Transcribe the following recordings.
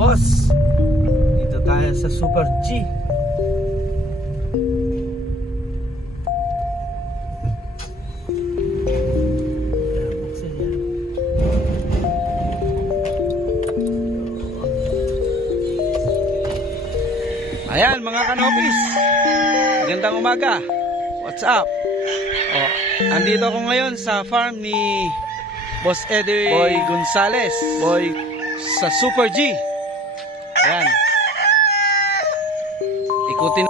boss. Dito tayo sa Super G. Ayan mga kanopis, magandang umaga. What's up? Andito ako ngayon sa farm ni Boss Eddie Boy Gonzales, Boy sa Super G. Ayan. Ikutin.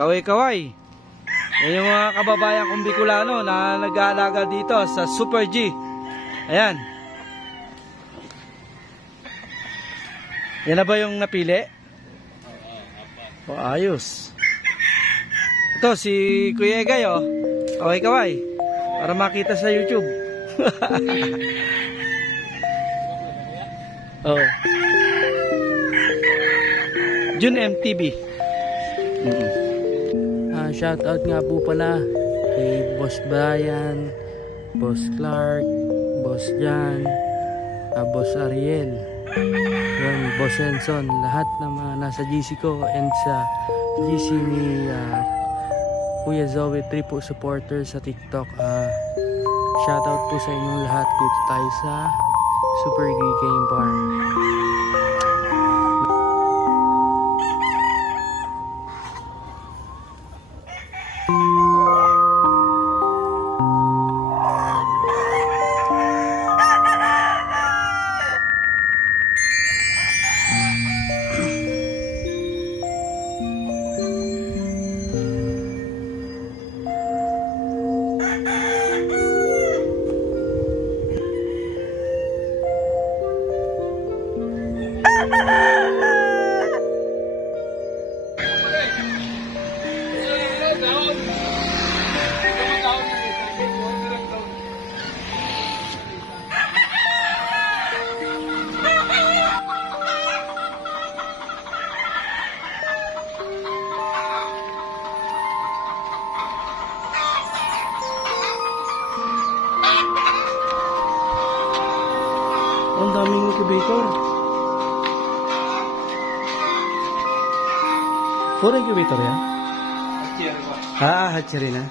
Kaway-kaway. Yan yung mga kababayan kong Bicolano na nag-aalaga dito sa Super G. Ayan. Yan na ba yung napili? Ayos. Ito si Kuya Egay, kaway-kaway. Para makita sa YouTube. Jun MTV. Shout out nga po pala kay Boss Brian, Boss Clark, Boss Jan, Boss Ariel, Boss Enson, lahat ng mga nasa GC ko and sa GC ni Kuya Zoe, 3 po supporters sa TikTok. Shout out po sa inyong lahat. Dito tayo sa Super G Game Farm. Ang daming incubator. 4 incubator yan? Hatchery na.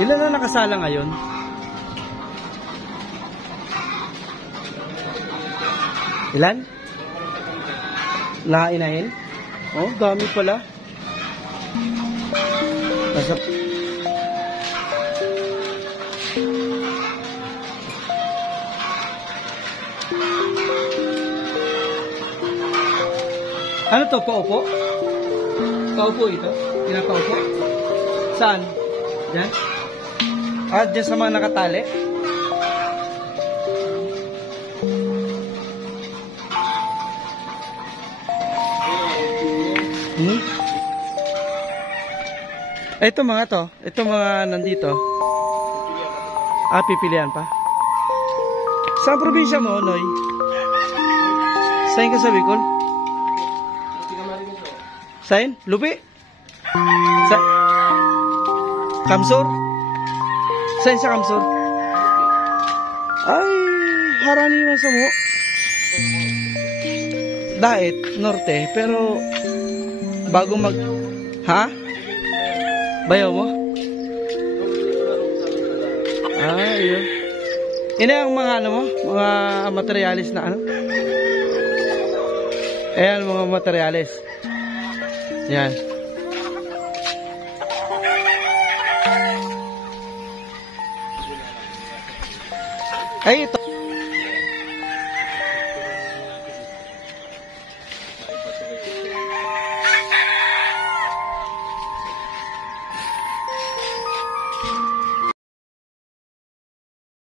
Ilan na nakasala ngayon? Ilan? Nainahin? Oh, dami pala. Nasa... Ano to? Paupo? Paupo ito? Pinapaupo? Saan? Diyan? Diyan sa mga nakatali? Ito mga to. Ito mga nandito. Pipilian pa. Saan probinsya mo, Noy? Saan ka sa Bicol? Saan? Lupi? Kamsur? Saan sa Kamsur? Ay, haraniwan sa mo. Dait, norte, pero bago mag... Ha? Bayaw mo? Ah, yun. Ina ang mga ano mo? Mga materialis na ano? Ayan, mga materialis. Yan. Ay, ito.